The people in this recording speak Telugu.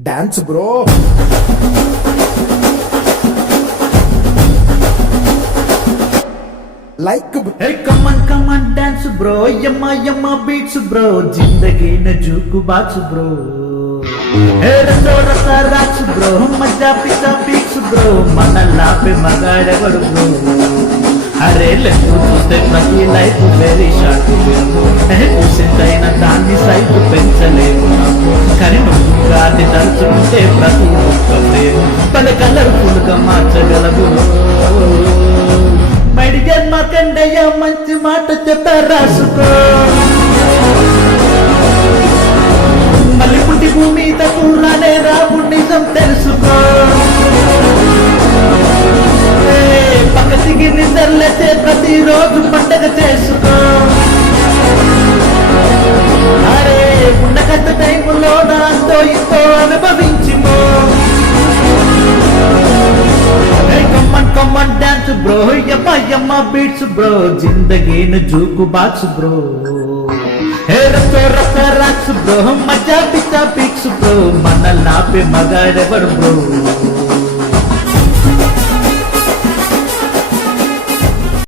Dance bro. Like Hey, come on, dance bro. Yamma beats bro. जिंदगी न जूकू बाच bro. Hey, रसा राच bro. मजा पिता पीक्स bro. मन लापे मगाड़ेवड़ bro. అరే లెక్కు చూస్తే ప్రతి లైఫ్ వెరీ షార్ట్ చూసిందైన దాన్ని సైజు పెంచలేము కానీ నువ్వు గాన్ని తలుచుకుంటే ప్రతి ఒక్కటే పలు కలర్ఫుల్ గా మార్చగలవు. మైడియర్ మార్కండయ్య మంచి మాట చెప్పా రాసుకో. మళ్ళీ పుట్టి భూమి మీద కూరానే రావు నిజం తెలుసుకో. పక్కతికి నిద్రలేచే ప్రతిరోజు పండగ చేసుకో. అరే ఉన్న కథ టైములో నాతో ఇంతో అనుభవించిపో. Come on dance bro. యమ్మ బీట్స్ బ్రో. జిందగీని జూకు బాక్స్ బ్రో. హే రస రాక్స్ బ్రో. మజా పిచ్చా పిక్స్ బ్రో. మన లాపే మగాడెవడు బ్రో.